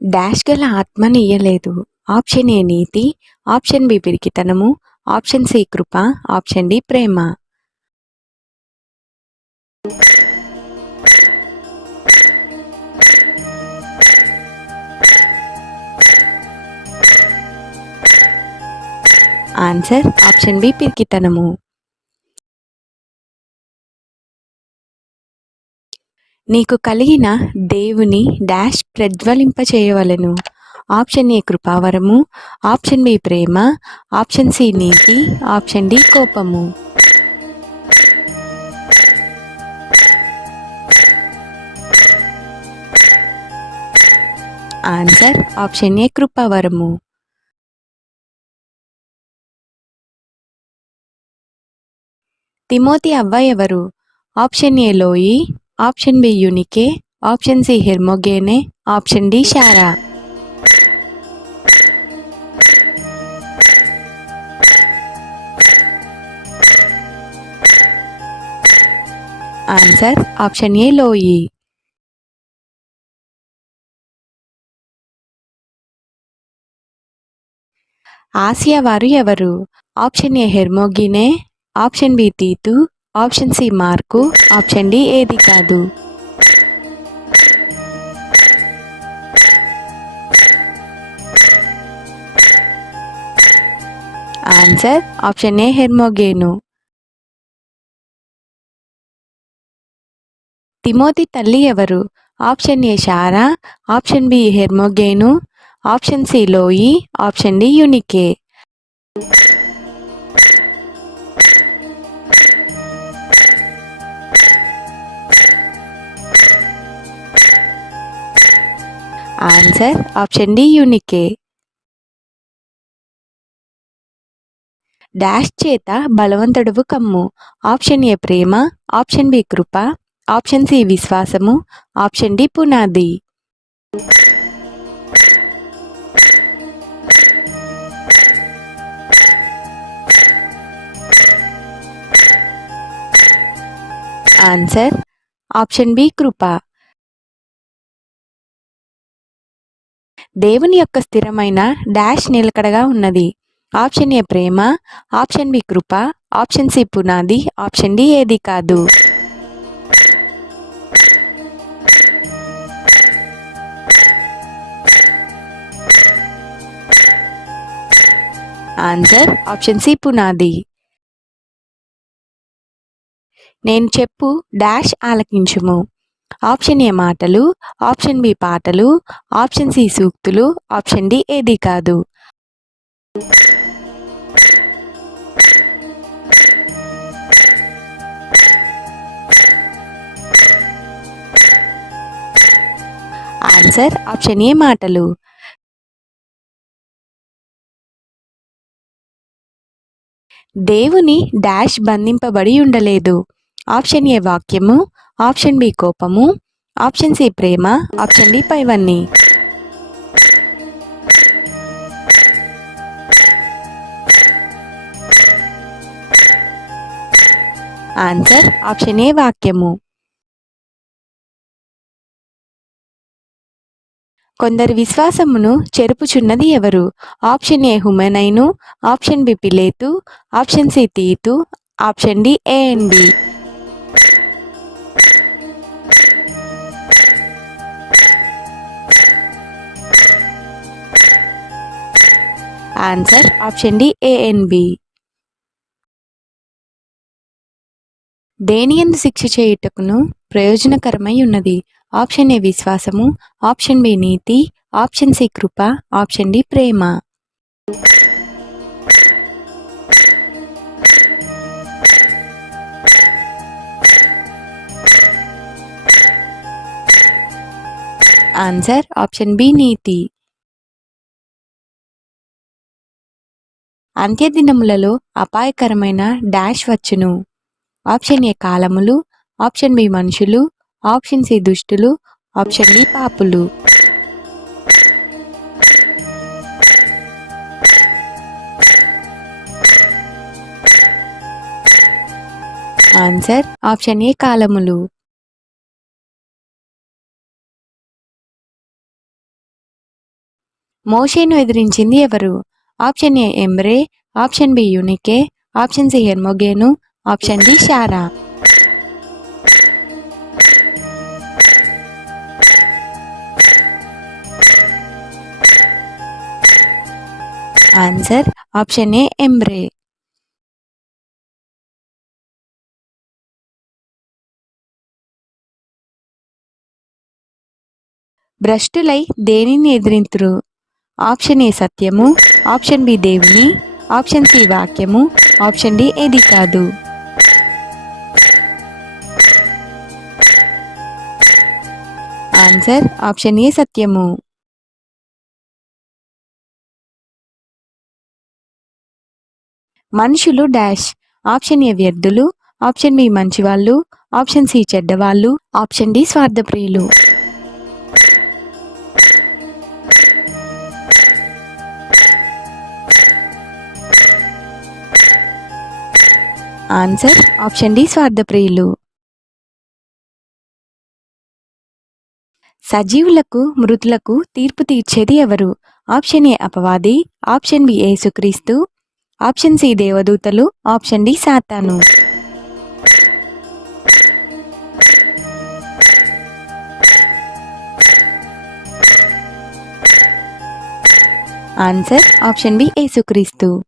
Dash గల ఆత్మని ఇయ్యలేదు ఆప్షన్ ఏ నీతి ఆప్షన్ బి పిరికితనము ఆప్షన్ సి కృప ఆప్షన్ డి ప్రేమ. ఆన్సర్ ఆప్షన్ బి పిరికితనము. నీకు కలిగిన దేవుని డాష్ ప్రజ్వలింపచేయవలను. ఆప్షన్ ఏ కృపావరము ఆప్షన్ బి ప్రేమ ఆప్షన్ సి నీతి ఆప్షన్ డి కోపము. ఆన్సర్ ఆప్షన్ ఏ కృపావరము. తిమోతి అవ్వ ఎవరు? ఆప్షన్ ఏ లోయి ఆప్షన్ బి యూనికే ఆప్షన్ సి హెర్మోగేనే ఆప్షన్ డి షారా. ఆన్సర్ ఆప్షన్ ఏ లోయి. ఆసియా వారు ఎవరు? ఆప్షన్ ఏ హెర్మోగినే ఆప్షన్ బి తీతు ఆప్షన్ సి మార్కు ఆప్షన్ డి ఏది కాదు. ఆన్సర్ ఆప్షన్ ఏ హెర్మోగేను. తిమోతి తల్లి ఎవరు? ఆప్షన్ ఏ షారా ఆప్షన్ బి హెర్మోగేను ఆప్షన్ సి లోయి ఆప్షన్ డి యునికే. ఆన్సర్ ఆప్షన్ డి యూనికే డాష్ చేత బలవంతుడువు కమ్ము. ఆప్షన్ ఏ ప్రేమ. ఆప్షన్ బి కృప. ఆప్షన్ సి విశ్వాసము. ఆప్షన్ డి పునాది. ఆన్సర్ ఆప్షన్ బి కృప. దేవుని యొక్క స్థిరమైన డాష్ నిలకడగా ఉన్నది. ఆప్షన్ ఏ ప్రేమ ఆప్షన్ బి కృప ఆప్షన్ సి పునాది ఆప్షన్ డి ఏది కాదు. ఆన్సర్ ఆప్షన్ సి పునాది. నేను చెప్పు డాష్ ఆలకించుము. ఆప్షన్ ఏ మాటలు ఆప్షన్ బి పాటలు ఆప్షన్ సి సూక్తులు ఆప్షన్ డి ఏది కాదు. ఆన్సర్ ఆప్షన్ ఏ మాటలు. దేవుని డాష్ బంధింపబడి ఉండలేదు. ఆప్షన్ ఏ వాక్యము ఆప్షన్ బి కోపము ఆప్షన్ సి ప్రేమ ఆప్షన్ డి పైవన్నీ. ఆన్సర్ ఆప్షన్ ఏ వాక్యము. కొందరి విశ్వాసమును చెరుపుచున్నది ఎవరు? ఆప్షన్ ఏ హుమెనైను ఆప్షన్ బి పిలేతు ఆప్షన్ సి తీతు option D A and B. Answer option D A B దేనియందు శిక్ష చేయుటకును ప్రయోజనకరమై ఉన్నది? ఆప్షన్ ఏ విశ్వాసము ఆప్షన్ బి నీతి ఆప్షన్ సి కృప ఆప్షన్ డి ప్రేమ. ఆన్సర్ ఆప్షన్ బి నీతి. అంత్యదినములలో అపాయకరమైన డాష్ వచ్చును. ఆప్షన్ ఏ కాలములు ఆప్షన్ బి మనుషులు ఆప్షన్ సి దుష్టులు ఆప్షన్ బి పాపులు. ఆన్సర్ ఆప్షన్ ఏ కాలములు. మోషేను ఎదిరించింది ఎవరు? ఆప్షన్ ఏ ఎమ్రే ఆప్షన్ బి యూనికే ఆప్షన్ సి హెర్మోగేను ఆప్షన్ డి షారా ఆన్సర్ ఆప్షన్ ఏ ఎంబ్రే భ్రష్టులై దేనిని ఎదిరింతురు? ఆప్షన్ ఏ సత్యము ఆప్షన్ బి దేవుని ఆప్షన్ సి వాక్యము ఆప్షన్ డి ఏది కాదు. ఆన్సర్ ఆప్షన్ ఏ సత్యము. మనుషులు డాష్ ఆప్షన్ ఏ వ్యర్థులు ఆప్షన్ బి మంచివాళ్ళు ఆప్షన్ సి చెడ్డవాళ్ళు ఆప్షన్ డి స్వార్థప్రియులు. ఆన్సర్ ఆప్షన్ డి స్వార్థప్రియులు సజీవులకు మృతులకు తీర్పు తీర్చేది ఎవరు? ఆప్షన్ ఏ అపవాది. ఆప్షన్ బి యేసుక్రీస్తు. ఆప్షన్ సి దేవదూతలు. ఆప్షన్ డి సాతాను. ఆన్సర్ ఆప్షన్ బి యేసుక్రీస్తు.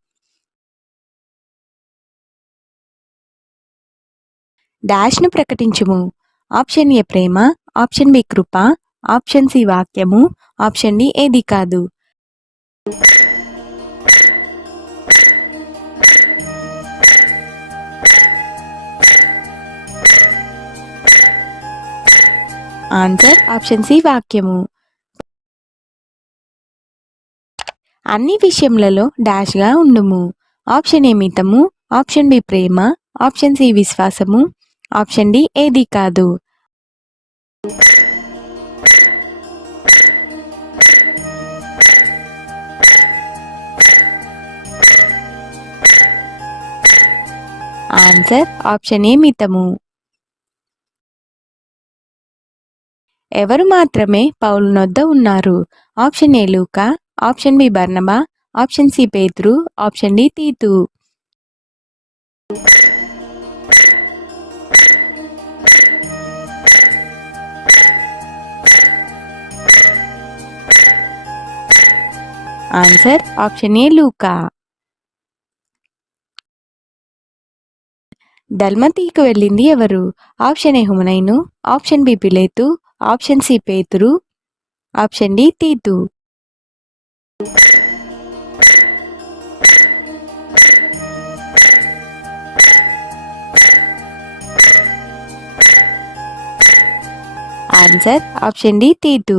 డాష్ను ప్రకటించుము. ఆప్షన్ ఏ ప్రేమ ఆప్షన్ బి కృప ఆప్షన్ సి వాక్యము ఆప్షన్ డి ఏది కాదు. ఆన్సర్ ఆప్షన్ సి వాక్యము. అన్ని విషయములలో డాష్గా ఉండుము. ఆప్షన్ ఏ మితము ఆప్షన్ బి ప్రేమ ఆప్షన్ సి విశ్వాసము ఆప్షన్ డి ఏది కాదు. ఆన్సర్ ఆప్షన్ ఏ మితము. ఎవరు మాత్రమే పౌలు నొద్ద ఉన్నారు? ఆప్షన్ ఏ లూకా? ఆప్షన్ బి బర్నబా? ఆప్షన్ సి పేతురు? ఆప్షన్ డి తీతు. ఆన్సర్ ఆప్షన్ ఏ లూకా డల్మతీకి వెళ్ళింది ఎవరు? ఆప్షన్ ఏ హుమనైను ఆప్షన్ బి పిలేతు ఆప్షన్ సి పేతురు ఆప్షన్ డి తీతు ఆన్సర్ ఆప్షన్ డి తీతు